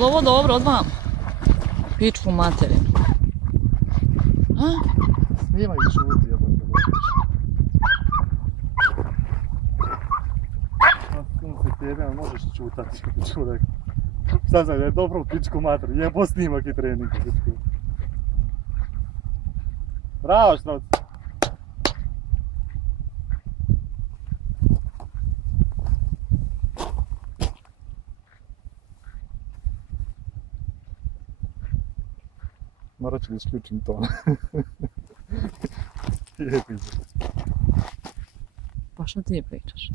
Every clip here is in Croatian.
li ovo dobro od vam? Pičku materinu. Snimaj i šuti, jebate. Sunce tebe, možeš čutati, čurek. Šta znam, je dobro u pičku materinu, jebo snimak i trening u pičku. Bravo, Štroc! Morat ću da isključim to. Jebi se. Pa šta ti pričaš?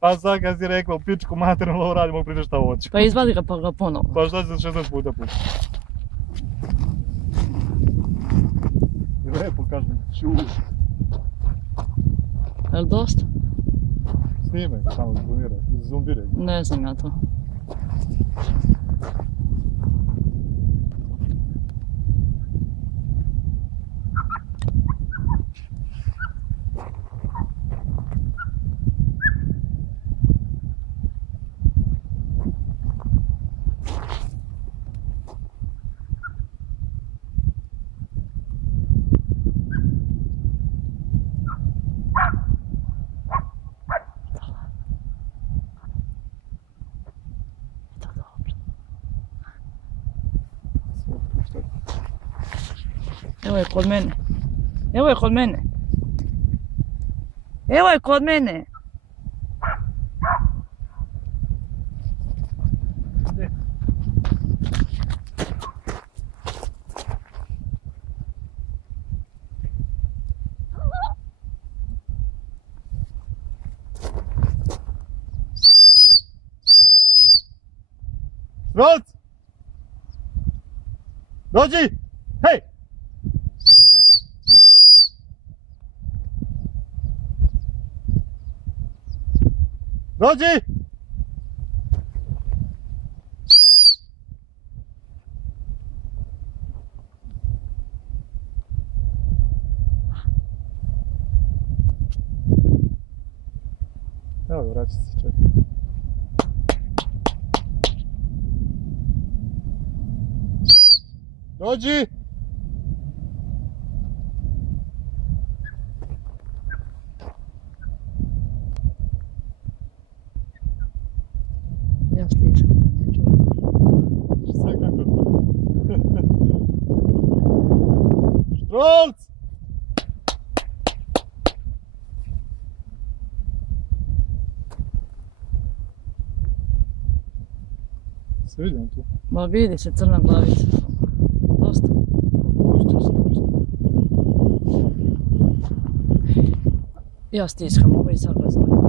Pa sad kad si rekla u pičku materinu ovo radim, mogu pričati šta hoću. Pa izvadi ga pa ga ponovo. Pa šta ću 16 puta puta. I lepo kažem, čuš. Je li dosta? Snimaj, samo zoomiraj. Ne znam ja to. Evo je kod mene. Evo je kod mene. Evo je kod mene. Štroc! Dođi! Hej! Dođi! Evo, vraća se, čekaj. Dođi! Ja stičem, ne čujem. Sve kako? Štrolc! Se vidim tu? Ma vidi se crna glavica. Dosta. Možete se Ja stiskam ovo i sad ga zovem.